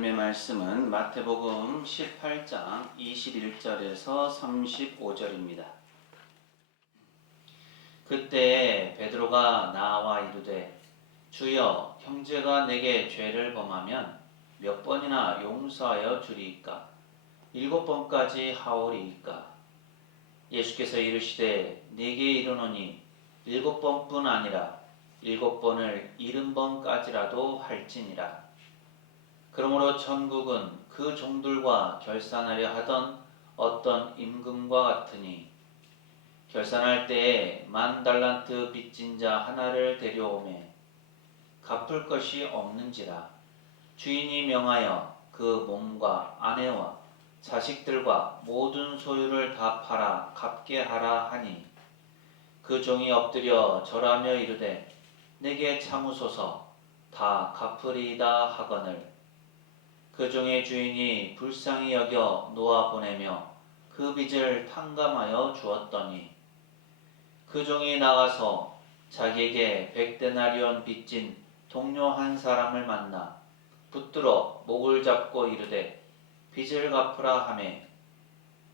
하나님의 말씀은 마태복음 18장 21절에서 35절입니다. 그때 베드로가 나와 이르되 주여, 형제가 내게 죄를 범하면 몇 번이나 용서하여 주리이까? 7번까지 하오리이까? 예수께서 이르시되 네게 이르노니 7번뿐 아니라 7번을 70번까지라도 할지니라. 그러므로 천국은 그 종들과 결산하려 하던 어떤 임금과 같으니 결산할 때에 10,000달란트 빚진 자 하나를 데려오매 갚을 것이 없는지라. 주인이 명하여 그 몸과 아내와 자식들과 모든 소유를 다 팔아 갚게 하라 하니 그 종이 엎드려 절하며 이르되 내게 참으소서, 다 갚으리이다 하거늘 그 종의 주인이 불쌍히 여겨 놓아 보내며 그 빚을 탕감하여 주었더니 그 종이 나가서 자기에게 100데나리온 빚진 동료 한 사람을 만나 붙들어 목을 잡고 이르되 빚을 갚으라 하매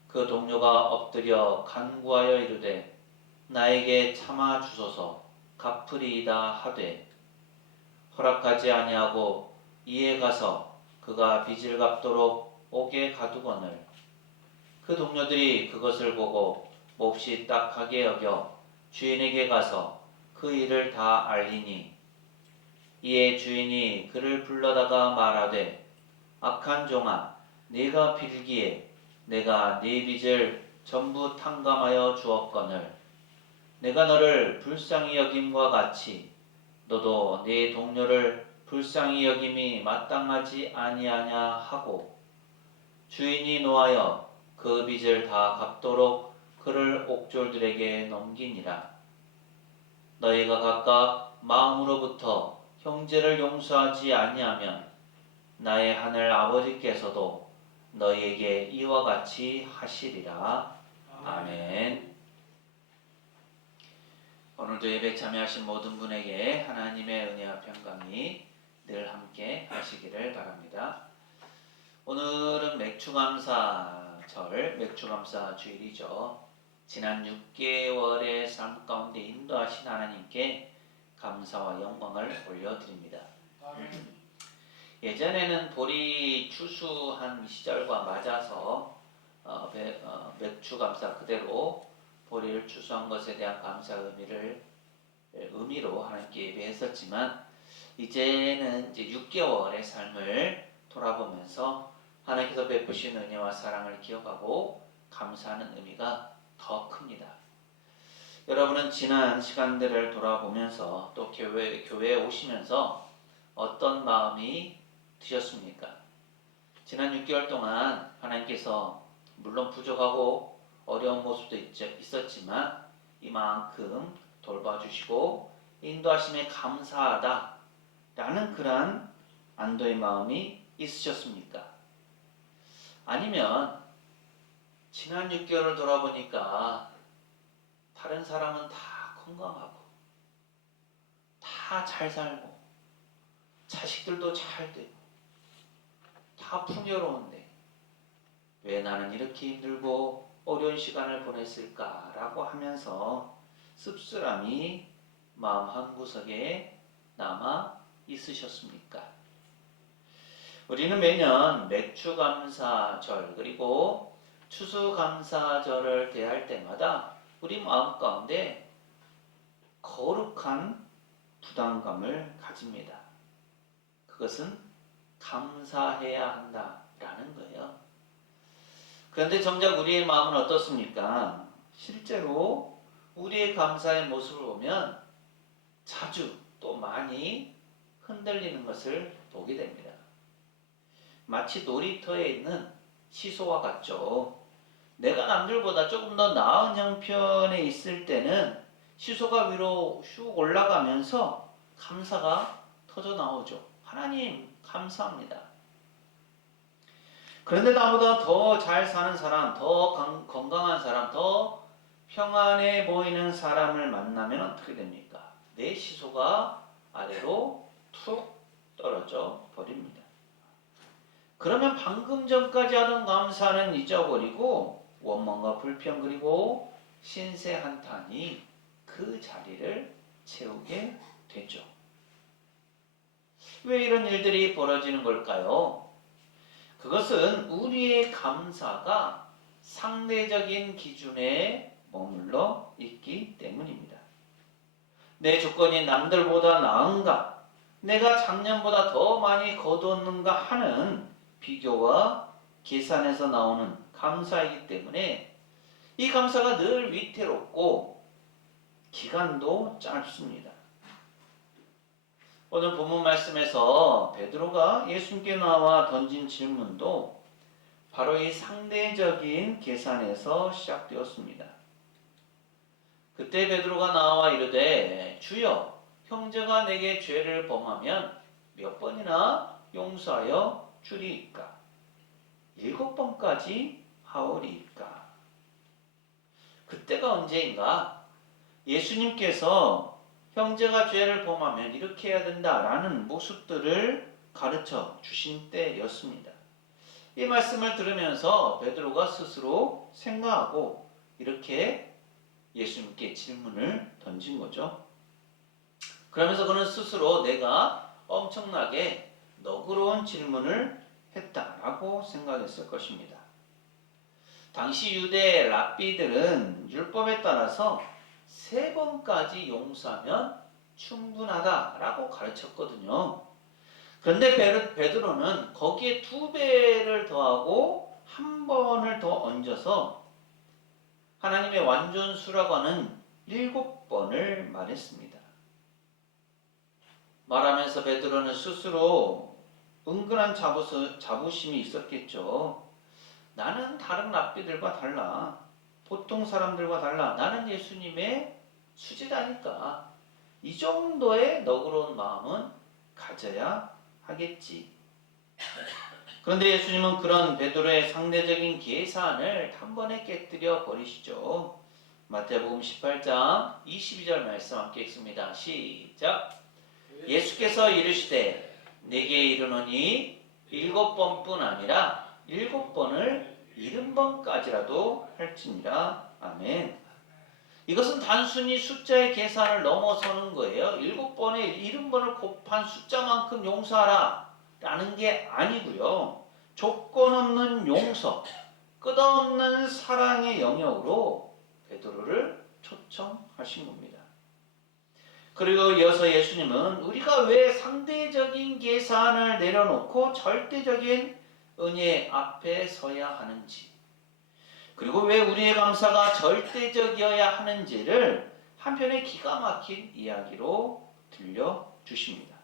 그 동료가 엎드려 간구하여 이르되 나에게 참아 주소서, 갚으리이다 하되 허락하지 아니하고 이에 가서 그가 빚을 갚도록 옥에 가두거늘 그 동료들이 그것을 보고 몹시 딱하게 여겨 주인에게 가서 그 일을 다 알리니 이에 주인이 그를 불러다가 말하되 악한 종아, 네가 빌기에 내가 네 빚을 전부 탕감하여 주었거늘 내가 너를 불쌍히 여김과 같이 너도 네 동료를 불쌍히 여김이 마땅하지 아니하냐 하고 주인이 노하여 그 빚을 다 갚도록 그를 옥졸들에게 넘기니라. 너희가 각각 마음으로부터 형제를 용서하지 아니하면 나의 하늘 아버지께서도 너희에게 이와 같이 하시리라. 아멘. 오늘도 예배 참여하신 모든 분에게 하나님의 은혜와 평강이 늘 함께 하시기를 바랍니다. 오늘은 맥추감사절, 맥추감사 주일이죠. 지난 6개월의 삶 가운데 인도하신 하나님께 감사와 영광을 올려드립니다. 예전에는 보리 추수한 시절과 맞아서 맥추감사 그대로 보리를 추수한 것에 대한 감사 의미로 하나님께 예배했었지만 이제는 이제 6개월의 삶을 돌아보면서 하나님께서 베푸신 은혜와 사랑을 기억하고 감사하는 의미가 더 큽니다. 여러분은 지난 시간들을 돌아보면서 또 교회에 오시면서 어떤 마음이 드셨습니까? 지난 6개월 동안 하나님께서 물론 부족하고 어려운 모습도 있었지만 이만큼 돌봐주시고 인도하심에 감사하다 라는 그러한 안도의 마음이 있으셨습니까? 아니면 지난 6개월을 돌아보니까 다른 사람은 다 건강하고 다 잘 살고 자식들도 잘 되고 다 풍요로운데 왜 나는 이렇게 힘들고 어려운 시간을 보냈을까라고 하면서 씁쓸함이 마음 한구석에 남아 있으셨습니까? 우리는 매년 맥추감사절 그리고 추수감사절을 대할 때마다 우리 마음 가운데 거룩한 부담감을 가집니다. 그것은 감사해야 한다라는 거예요. 그런데 정작 우리의 마음은 어떻습니까? 실제로 우리의 감사의 모습을 보면 자주 또 많이 흔들리는 것을 보게 됩니다. 마치 놀이터에 있는 시소와 같죠. 내가 남들보다 조금 더 나은 형편에 있을 때는 시소가 위로 슉 올라가면서 감사가 터져 나오죠. 하나님 감사합니다. 그런데 나보다 더 잘 사는 사람, 더 건강한 사람, 더 평안해 보이는 사람을 만나면 어떻게 됩니까? 내 시소가 아래로 툭 떨어져 버립니다. 그러면 방금 전까지 하던 감사는 잊어버리고 원망과 불평 그리고 신세 한탄이 그 자리를 채우게 되죠. 왜 이런 일들이 벌어지는 걸까요? 그것은 우리의 감사가 상대적인 기준에 머물러 있기 때문입니다. 내 조건이 남들보다 나은가? 내가 작년보다 더 많이 거두었는가 하는 비교와 계산에서 나오는 감사이기 때문에 이 감사가 늘 위태롭고 기간도 짧습니다. 오늘 본문 말씀에서 베드로가 예수님께 나와 던진 질문도 바로 이 상대적인 계산에서 시작되었습니다. 그때 베드로가 나와 이르되 주여 형제가 내게 죄를 범하면 몇 번이나 용서하여 주리이까? 7번까지 하오리이까? 그때가 언제인가? 예수님께서 형제가 죄를 범하면 이렇게 해야 된다라는 모습들을 가르쳐 주신 때였습니다. 이 말씀을 들으면서 베드로가 스스로 생각하고 이렇게 예수님께 질문을 던진 거죠. 그러면서 그는 스스로 내가 엄청나게 너그러운 질문을 했다라고 생각했을 것입니다. 당시 유대 랍비들은 율법에 따라서 3번까지 용서하면 충분하다라고 가르쳤거든요. 그런데 베드로는 거기에 2배를 더하고 1번을 더 얹어서 하나님의 완전수라고 하는 7번을 말했습니다. 말하면서 베드로는 스스로 은근한 자부심이 있었겠죠. 나는 다른 랍비들과 달라. 보통 사람들과 달라. 나는 예수님의 수제자니까 이 정도의 너그러운 마음은 가져야 하겠지. 그런데 예수님은 그런 베드로의 상대적인 계산을 단번에 깨뜨려 버리시죠. 마태복음 18장 22절 말씀 함께 읽습니다. 시작. 예수께서 이르시되 내게 이르노니 7번뿐 아니라 7번을 70번까지라도 할지니라. 아멘. 이것은 단순히 숫자의 계산을 넘어서는 거예요. 7번에 70번을 곱한 숫자만큼 용서하라 라는 게 아니고요. 조건 없는 용서, 끝없는 사랑의 영역으로 베드로를 초청하신 겁니다. 그리고 이어서 예수님은 우리가 왜 상대적인 계산을 내려놓고 절대적인 은혜 앞에 서야 하는지, 그리고 왜 우리의 감사가 절대적이어야 하는지를 한편의 기가 막힌 이야기로 들려주십니다.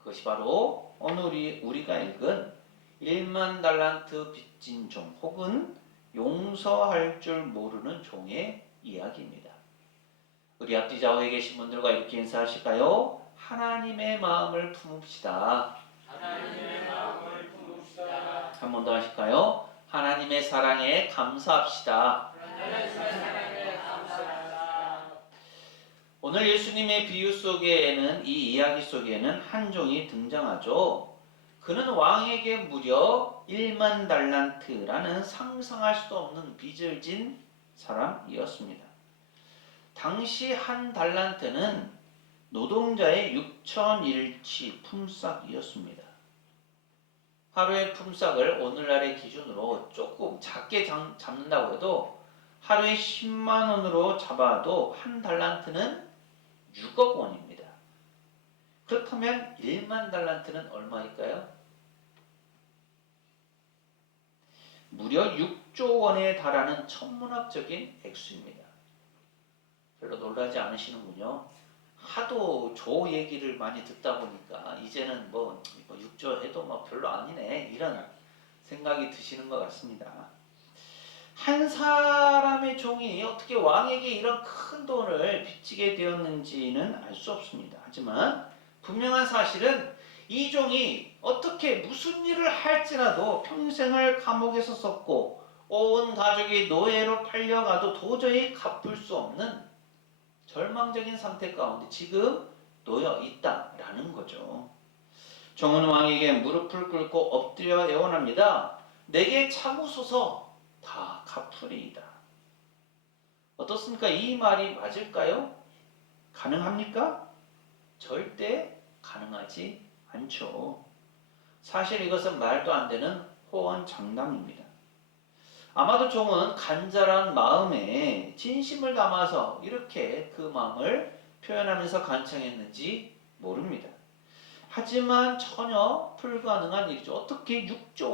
그것이 바로 오늘 우리가 읽은 1만 달란트 빚진 종 혹은 용서할 줄 모르는 종의 이야기입니다. 우리 앞뒤 좌우에 계신 분들과 이렇게 인사하실까요? 하나님의 마음을 품읍시다. 하나님의 마음을 품읍시다. 한 번 더 하실까요? 하나님의 사랑에 감사합시다. 하나님의 사랑에 감사합시다. 오늘 예수님의 비유 속에는, 이 이야기 속에는 한 종이 등장하죠. 그는 왕에게 무려 1만 달란트라는 상상할 수도 없는 빚을 진 사람이었습니다. 당시 한 달란트는 노동자의 6,000일치 품삯이었습니다. 하루의 품삯을 오늘날의 기준으로 조금 작게 잡는다고 해도 하루에 10만 원으로 잡아도 한 달란트는 6억 원입니다. 그렇다면 1만 달란트는 얼마일까요? 무려 6조 원에 달하는 천문학적인 액수입니다. 별로 놀라지 않으시는군요. 하도 조 얘기를 많이 듣다 보니까 이제는 뭐 6조 해도 뭐 별로 아니네 이런 생각이 드시는 것 같습니다. 한 사람의 종이 어떻게 왕에게 이런 큰 돈을 빚지게 되었는지는 알 수 없습니다. 하지만 분명한 사실은 이 종이 어떻게 무슨 일을 할지라도 평생을 감옥에서 썼고 온 가족이 노예로 팔려가도 도저히 갚을 수 없는 절망적인 상태 가운데 지금 놓여 있다라는 거죠. 종은 왕에게 무릎을 꿇고 엎드려 애원합니다. 내게 참으소서 다 갚으리이다. 어떻습니까? 이 말이 맞을까요? 가능합니까? 절대 가능하지 않죠. 사실 이것은 말도 안 되는 호언장담입니다. 아마도 종은 간절한 마음에 진심을 담아서 이렇게 그 마음을 표현하면서 간청했는지 모릅니다. 하지만 전혀 불가능한 일이죠. 어떻게 6조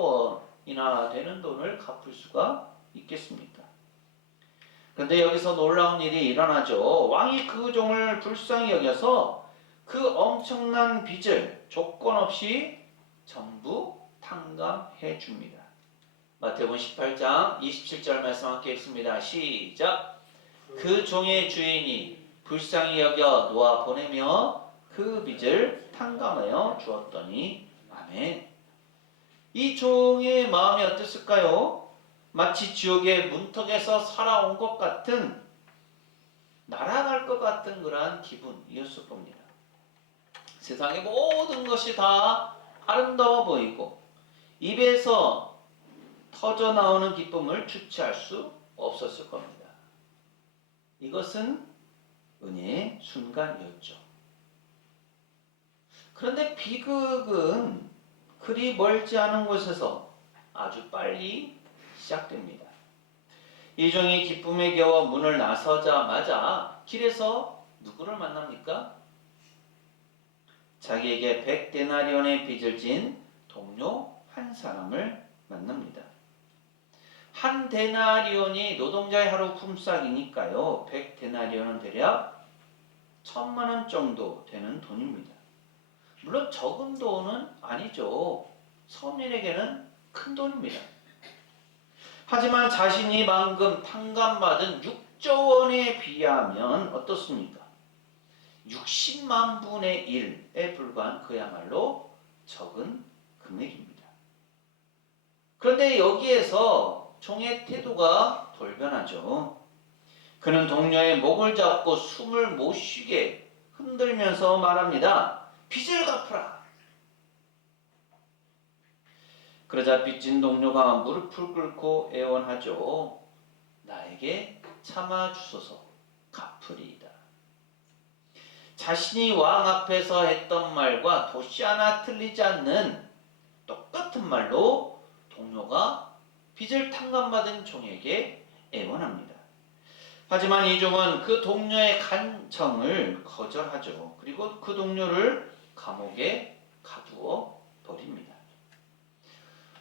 원이나 되는 돈을 갚을 수가 있겠습니까? 그런데 여기서 놀라운 일이 일어나죠. 왕이 그 종을 불쌍히 여겨서 그 엄청난 빚을 조건 없이 전부 탕감해 줍니다. 마태복음 18장 27절 말씀 함께 읽습니다. 시작. 그 종의 주인이 불쌍히 여겨 놓아 보내며 그 빚을 탕감하여 주었더니 아멘. 이 종의 마음이 어땠을까요? 마치 지옥의 문턱에서 살아온 것 같은, 날아갈 것 같은 그러한 기분이었을 겁니다. 세상의 모든 것이 다 아름다워 보이고 입에서 터져 나오는 기쁨을 주체할 수 없었을 겁니다. 이것은 은혜의 순간이었죠. 그런데 비극은 그리 멀지 않은 곳에서 아주 빨리 시작됩니다. 이 종이 기쁨에 겨워 문을 나서자마자 길에서 누구를 만납니까? 자기에게 100데나리온의 빚을 진 동료 한 사람을 만납니다. 한 데나리온이 노동자의 하루 품삯이니까요. 100데나리온은 대략 1000만 원 정도 되는 돈입니다. 물론 적은 돈은 아니죠. 서민에게는 큰 돈입니다. 하지만 자신이 방금 탕감받은 6조 원에 비하면 어떻습니까? 60만 분의 1에 불과한 그야말로 적은 금액입니다. 그런데 여기에서 종의 태도가 돌변하죠. 그는 동료의 목을 잡고 숨을 못 쉬게 흔들면서 말합니다. 빚을 갚으라. 그러자 빚진 동료가 무릎을 꿇고 애원하죠. 나에게 참아주소서 갚으리이다. 자신이 왕 앞에서 했던 말과 도시 하나 틀리지 않는 똑같은 말로 동료가 빚을 탕감받은 종에게 애원합니다. 하지만 이 종은 그 동료의 간청을 거절하죠. 그리고 그 동료를 감옥에 가두어 버립니다.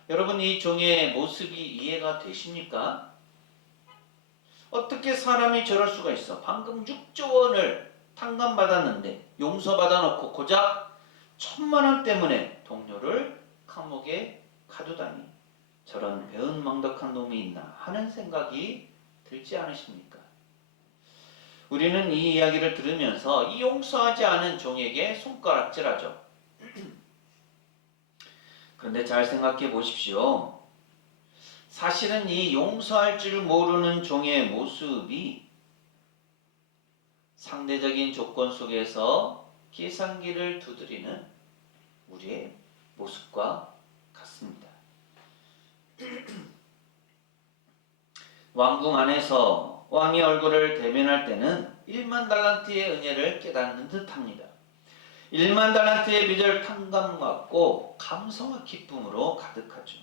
여러분, 이 종의 모습이 이해가 되십니까? 어떻게 사람이 저럴 수가 있어? 방금 6조 원을 탕감받았는데 용서받아 놓고 고작 1000만 원 때문에 동료를 감옥에 가두다니, 저런 배은망덕한 놈이 있나 하는 생각이 들지 않으십니까? 우리는 이 이야기를 들으면서 이 용서하지 않은 종에게 손가락질하죠. 그런데 잘 생각해 보십시오. 사실은 이 용서할 줄 모르는 종의 모습이 상대적인 조건 속에서 계산기를 두드리는 우리의 모습과 같습니다. 왕궁 안에서 왕의 얼굴을 대면할 때는 1만 달란트의 은혜를 깨닫는 듯합니다. 1만 달란트의 빚을 탕감받고 감사와 기쁨으로 가득하죠.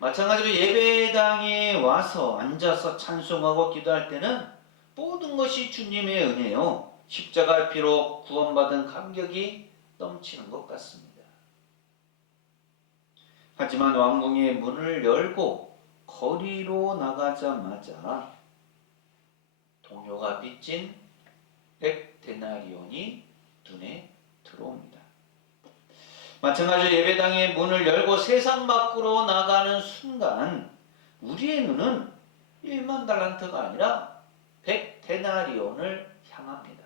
마찬가지로 예배당에 와서 앉아서 찬송하고 기도할 때는 모든 것이 주님의 은혜요, 십자가의 피로 구원받은 감격이 넘치는 것 같습니다. 하지만 왕궁의 문을 열고 거리로 나가자마자 동료가 빚진 100데나리온이 눈에 들어옵니다. 마찬가지로 예배당의 문을 열고 세상 밖으로 나가는 순간 우리의 눈은 1만 달란트가 아니라 100데나리온을 향합니다.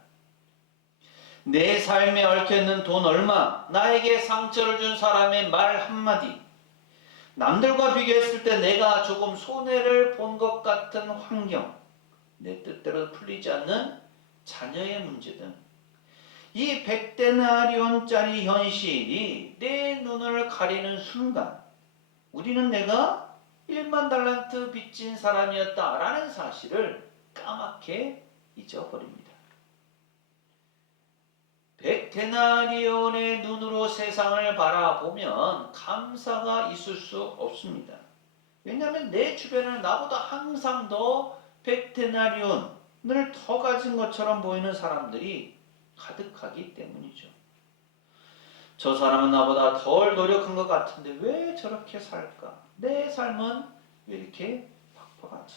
내 삶에 얽혀있는 돈 얼마, 나에게 상처를 준 사람의 말 한마디, 남들과 비교했을 때 내가 조금 손해를 본 것 같은 환경, 내 뜻대로 풀리지 않는 자녀의 문제 등 이 100데나리온짜리 현실이 내 눈을 가리는 순간 우리는 내가 1만 달란트 빚진 사람이었다라는 사실을 까맣게 잊어버립니다. 100데나리온의 눈으로 세상을 바라보면 감사가 있을 수 없습니다. 왜냐하면 내 주변에는 나보다 항상 더 100데나리온을 더 가진 것처럼 보이는 사람들이 가득하기 때문이죠. 저 사람은 나보다 덜 노력한 것 같은데 왜 저렇게 살까? 내 삶은 왜 이렇게 팍팍하지?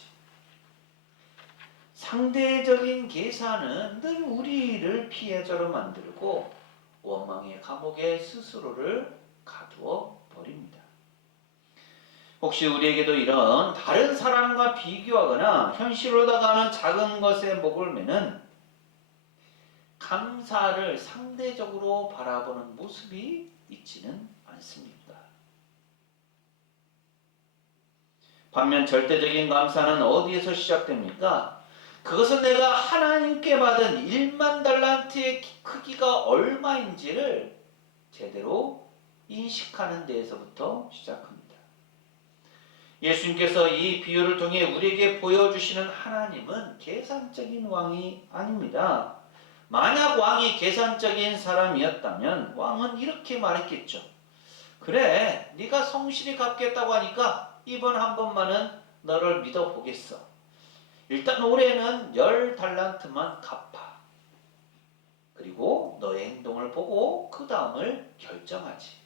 상대적인 계산은 늘 우리를 피해자로 만들고 원망의 감옥에 스스로를 가두어 버립니다. 혹시 우리에게도 이런 다른 사람과 비교하거나 현실로 다가오는 작은 것에 목을 매는 감사를 상대적으로 바라보는 모습이 있지는 않습니까? 반면 절대적인 감사는 어디에서 시작됩니까? 그것은 내가 하나님께 받은 1만 달란트의 크기가 얼마인지를 제대로 인식하는 데에서부터 시작합니다. 예수님께서 이 비유를 통해 우리에게 보여주시는 하나님은 계산적인 왕이 아닙니다. 만약 왕이 계산적인 사람이었다면 왕은 이렇게 말했겠죠. 그래, 네가 성실히 갚겠다고 하니까 이번 한 번만은 너를 믿어보겠어. 일단 올해는 10달란트만 갚아. 그리고 너의 행동을 보고 그 다음을 결정하지.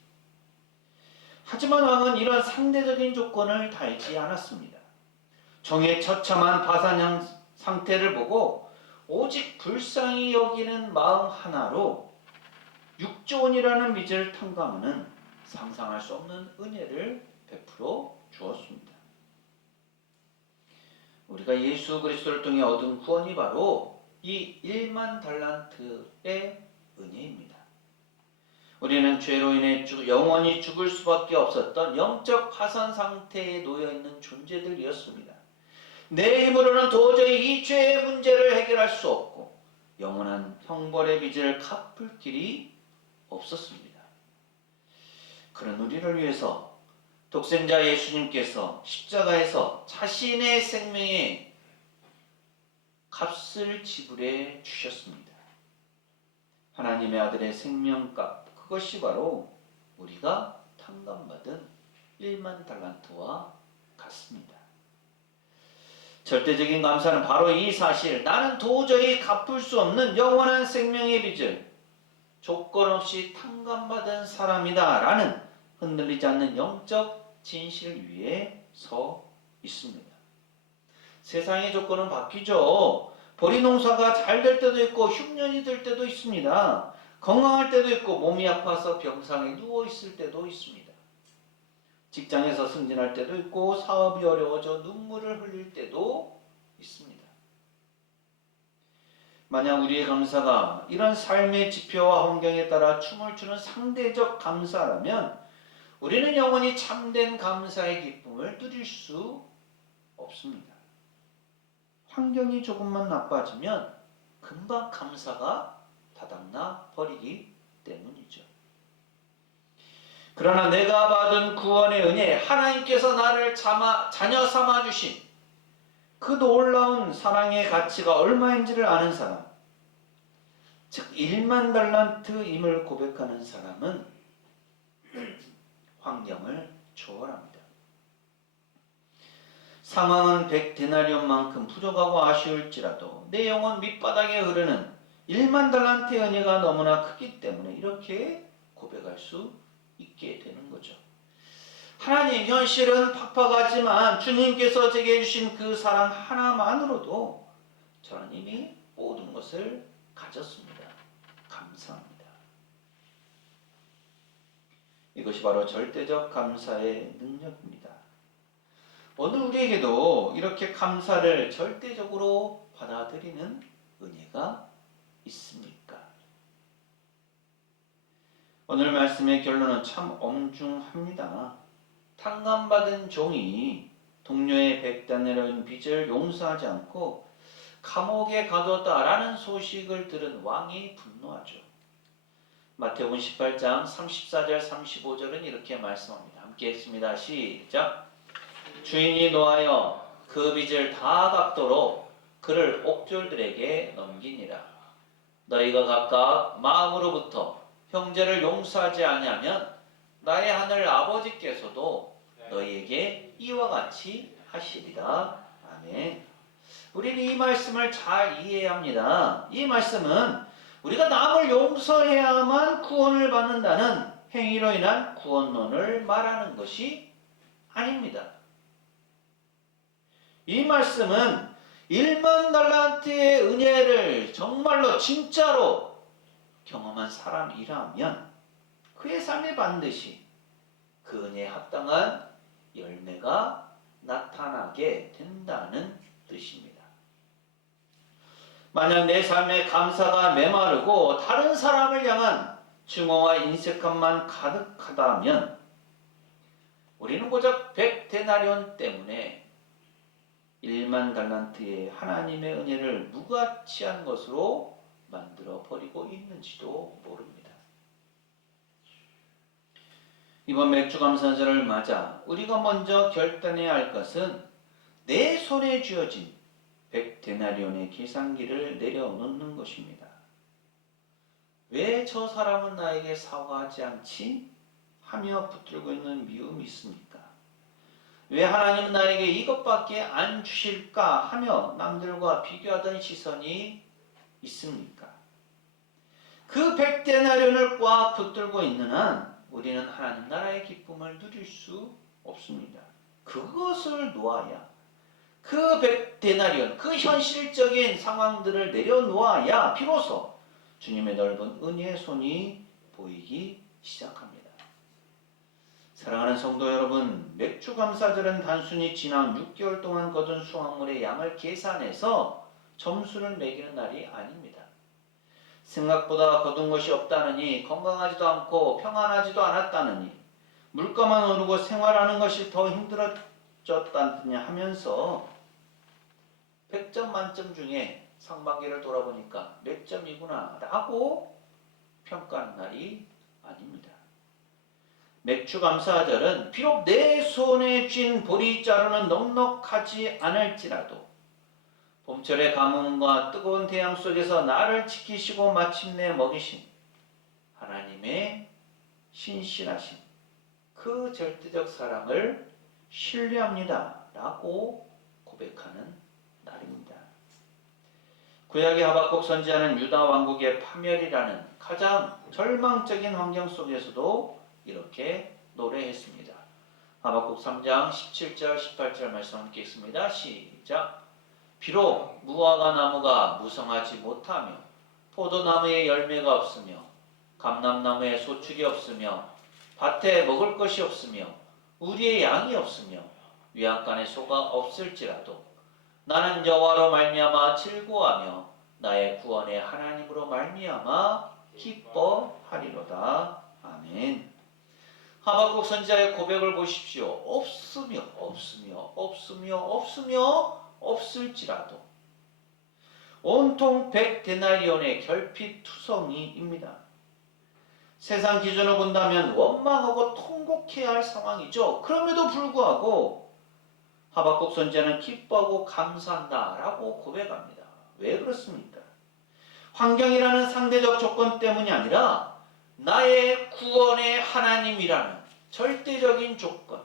하지만 왕은 이런 상대적인 조건을 달지 않았습니다. 종의 처참한 파산형 상태를 보고 오직 불쌍히 여기는 마음 하나로 6조 원이라는 빚을 탕감하는 상상할 수 없는 은혜를 베풀어 주었습니다. 우리가 예수 그리스도를 통해 얻은 구원이 바로 이 1만 달란트의 은혜입니다. 우리는 죄로 인해 영원히 죽을 수밖에 없었던 영적 파산 상태에 놓여 있는 존재들이었습니다. 내 힘으로는 도저히 이 죄의 문제를 해결할 수 없고 영원한 형벌의 빚을 갚을 길이 없었습니다. 그런 우리를 위해서 독생자 예수님께서 십자가에서 자신의 생명의 값을 지불해 주셨습니다. 하나님의 아들의 생명값, 그것이 바로 우리가 탕감받은 1만 달란트와 같습니다. 절대적인 감사는 바로 이 사실, 나는 도저히 갚을 수 없는 영원한 생명의 빚을 조건 없이 탕감받은 사람이다 라는 흔들리지 않는 영적 진실 위에 서 있습니다. 세상의 조건은 바뀌죠. 보리 농사가 잘 될 때도 있고 흉년이 들 때도 있습니다. 건강할 때도 있고 몸이 아파서 병상에 누워 있을 때도 있습니다. 직장에서 승진할 때도 있고 사업이 어려워져 눈물을 흘릴 때도 있습니다. 만약 우리의 감사가 이런 삶의 지표와 환경에 따라 춤을 추는 상대적 감사라면 우리는 영원히 참된 감사의 기쁨을 누릴 수 없습니다. 환경이 조금만 나빠지면 금방 감사가 바닥나 버리기 때문이죠. 그러나 내가 받은 구원의 은혜, 하나님께서 나를 자녀 삼아주신 그 놀라운 사랑의 가치가 얼마인지를 아는 사람, 즉 1만 달란트임을 고백하는 사람은 환경을 초월합니다. 상황은 100데나리온만큼 부족하고 아쉬울지라도 내 영혼 밑바닥에 흐르는 1만 달란트의 은혜가 너무나 크기 때문에 이렇게 고백할 수 있게 되는 거죠. 하나님, 현실은 팍팍하지만 주님께서 제게 주신 그 사랑 하나만으로도 저는 이미 모든 것을 가졌습니다. 감사합니다. 이것이 바로 절대적 감사의 능력입니다. 오늘 우리에게도 이렇게 감사를 절대적으로 받아들이는 은혜가 있습니까? 오늘 말씀의 결론은 참 엄중합니다. 탕감받은 종이 동료의 100데나리온 빚을 용서하지 않고 감옥에 가뒀다라는 소식을 들은 왕이 분노하죠. 마태복음 18장 34절 35절은 이렇게 말씀합니다. 함께 했습니다. 시작. 주인이 노하여 그 빚을 다 갚도록 그를 옥졸들에게 넘기니라. 너희가 각각 마음으로부터 형제를 용서하지 아니하면 나의 하늘 아버지께서도 너희에게 이와 같이 하시리라. 아멘. 우리는 이 말씀을 잘 이해해야 합니다. 이 말씀은 우리가 남을 용서해야만 구원을 받는다는 행위로 인한 구원론을 말하는 것이 아닙니다. 이 말씀은 1만 달란트의 은혜를 정말로 진짜로 경험한 사람이라면 그의 삶에 반드시 그 은혜에 합당한 열매가 나타나게 된다는 뜻입니다. 만약 내 삶에 감사가 메마르고 다른 사람을 향한 증오와 인색함만 가득하다면 우리는 고작 100데나리온 때문에 1만 달란트의 하나님의 은혜를 무가치한 것으로 만들어 버리고 있는지도 모릅니다. 이번 맥주감사절을 맞아 우리가 먼저 결단해야 할 것은 내 손에 쥐어진 100데나리온의 계산기를 내려놓는 것입니다. 왜 저 사람은 나에게 사과하지 않지? 하며 붙들고 있는 미움이 있습니까? 왜 하나님은 나에게 이것밖에 안 주실까 하며 남들과 비교하던 시선이 있습니까? 그 100데나리온을 꽉 붙들고 있는 한 우리는 하나님 나라의 기쁨을 누릴 수 없습니다. 그것을 놓아야 그 100데나리온, 그 현실적인 상황들을 내려놓아야 비로소 주님의 넓은 은혜의 손이 보이기 시작합니다. 사랑하는 성도 여러분, 맥주감사절은 단순히 지난 6개월 동안 거둔 수확물의 양을 계산해서 점수를 매기는 날이 아닙니다. 생각보다 거둔 것이 없다느니, 건강하지도 않고 평안하지도 않았다느니, 물가만 오르고 생활하는 것이 더 힘들어졌다느냐 하면서 100점 만점 중에 상반기를 돌아보니까 몇 점이구나 라고 평가하는 날이 아닙니다. 맥주감사절은 비록 내 손에 쥔 보리자루는 넉넉하지 않을지라도 봄철의 가뭄과 뜨거운 태양 속에서 나를 지키시고 마침내 먹이신 하나님의 신실하신 그 절대적 사랑을 신뢰합니다 라고 고백하는 날입니다. 구약의 하박국 선지자는 유다 왕국의 파멸이라는 가장 절망적인 환경 속에서도 이렇게 노래했습니다. 하박국 3장 17절 18절 말씀 함께 읽습니다. 시작. 비록 무화과 나무가 무성하지 못하며 포도나무에 열매가 없으며 감람나무에 소출이 없으며 밭에 먹을 것이 없으며 우리의 양이 없으며 외양간에 소가 없을지라도 나는 여호와로 말미암아 즐거워하며 나의 구원의 하나님으로 말미암아 기뻐하리로다. 아멘. 하박국 선지자의 고백을 보십시오. 없으며 없을지라도 온통 100데나리온의 결핍투성이입니다. 세상 기준으로 본다면 원망하고 통곡해야 할 상황이죠. 그럼에도 불구하고 하박국 선지자는 기뻐하고 감사한다라고 고백합니다. 왜 그렇습니까? 환경이라는 상대적 조건 때문이 아니라 나의 구원의 하나님이라는 절대적인 조건,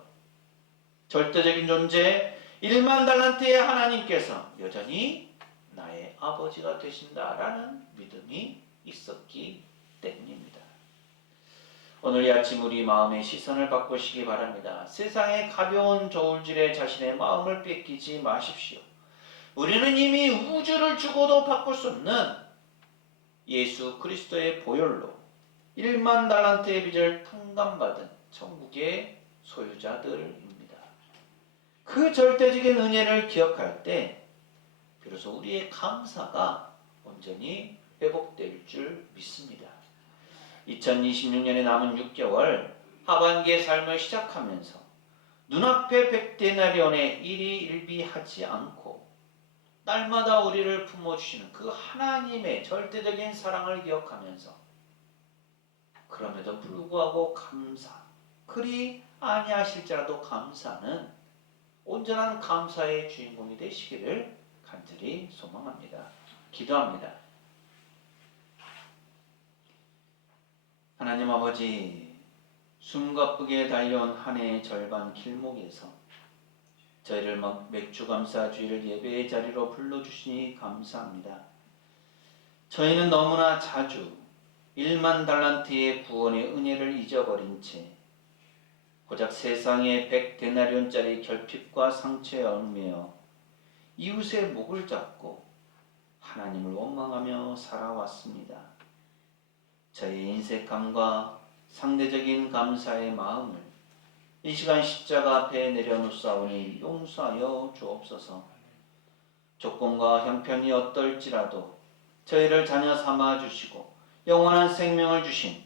절대적인 존재 1만 달란트의 하나님께서 여전히 나의 아버지가 되신다라는 믿음이 있었기 때문입니다. 오늘 이 아침 우리 마음의 시선을 바꾸시기 바랍니다. 세상의 가벼운 저울질에 자신의 마음을 뺏기지 마십시오. 우리는 이미 우주를 주고도 바꿀 수 없는 예수 그리스도의 보혈로 1만 달란트의 빚을 탕감받은 천국의 소유자들입니다. 그 절대적인 은혜를 기억할 때 비로소 우리의 감사가 온전히 회복될 줄 믿습니다. 2026년에 남은 6개월 하반기의 삶을 시작하면서 눈앞에 100데나리온의 일희일비하지 않고 날마다 우리를 품어주시는 그 하나님의 절대적인 사랑을 기억하면서 그럼에도 불구하고 감사, 그리 아니하실지라도 감사는 온전한 감사의 주인공이 되시기를 간절히 소망합니다. 기도합니다. 하나님 아버지, 숨가쁘게 달려온 한 해의 절반 길목에서 저희를 맥주감사주일 예배의 자리로 불러주시니 감사합니다. 저희는 너무나 자주 1만 달란트의 구원의 은혜를 잊어버린 채 고작 세상의 100데나리온짜리 결핍과 상처에 얽매여 이웃의 목을 잡고 하나님을 원망하며 살아왔습니다. 저희의 인색함과 상대적인 감사의 마음을 이 시간 십자가 앞에 내려놓사오니 용서하여 주옵소서. 조건과 형편이 어떨지라도 저희를 자녀 삼아 주시고 영원한 생명을 주신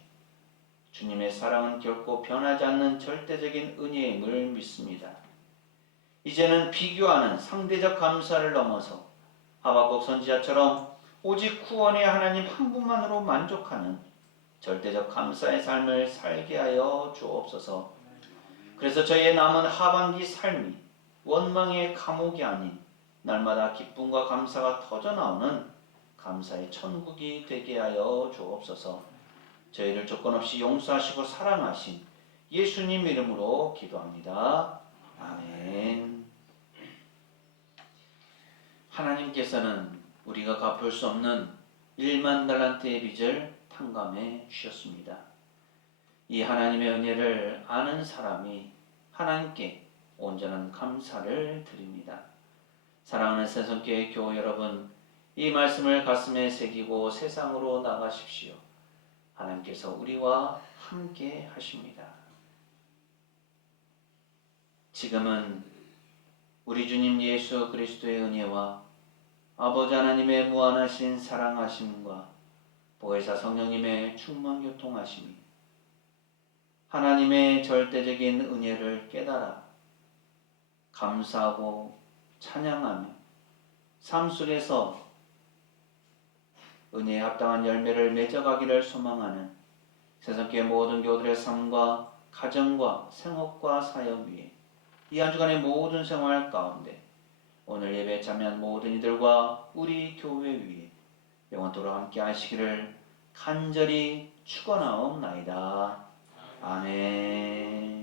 주님의 사랑은 결코 변하지 않는 절대적인 은혜임을 믿습니다. 이제는 비교하는 상대적 감사를 넘어서 하박국 선지자처럼 오직 구원의 하나님 한 분만으로 만족하는 절대적 감사의 삶을 살게 하여 주옵소서. 그래서 저희의 남은 하반기 삶이 원망의 감옥이 아닌 날마다 기쁨과 감사가 터져나오는 감사의 천국이 되게 하여 주옵소서. 저희를 조건 없이 용서하시고 사랑하신 예수님 이름으로 기도합니다. 아멘. 하나님께서는 우리가 갚을 수 없는 1만 달란트의 빚을 탕감해 주셨습니다. 이 하나님의 은혜를 아는 사람이 하나님께 온전한 감사를 드립니다. 사랑하는 새송교회 교우 여러분, 이 말씀을 가슴에 새기고 세상으로 나가십시오. 하나님께서 우리와 함께 하십니다. 지금은 우리 주님 예수 그리스도의 은혜와 아버지 하나님의 무한하신 사랑하심과 보혜사 성령님의 충만 교통하심이 하나님의 절대적인 은혜를 깨달아 감사하고 찬양하며 삶 속에서 은혜에 합당한 열매를 맺어가기를 소망하는 새송교회 모든 교우들의 삶과 가정과 생업과 사역 위에 이 한 주간의 모든 생활 가운데 오늘 예배에 참여한 모든 이들과 우리 교회 위에 영원토록 함께 하시기를 간절히 축원하옵나이다. 아멘.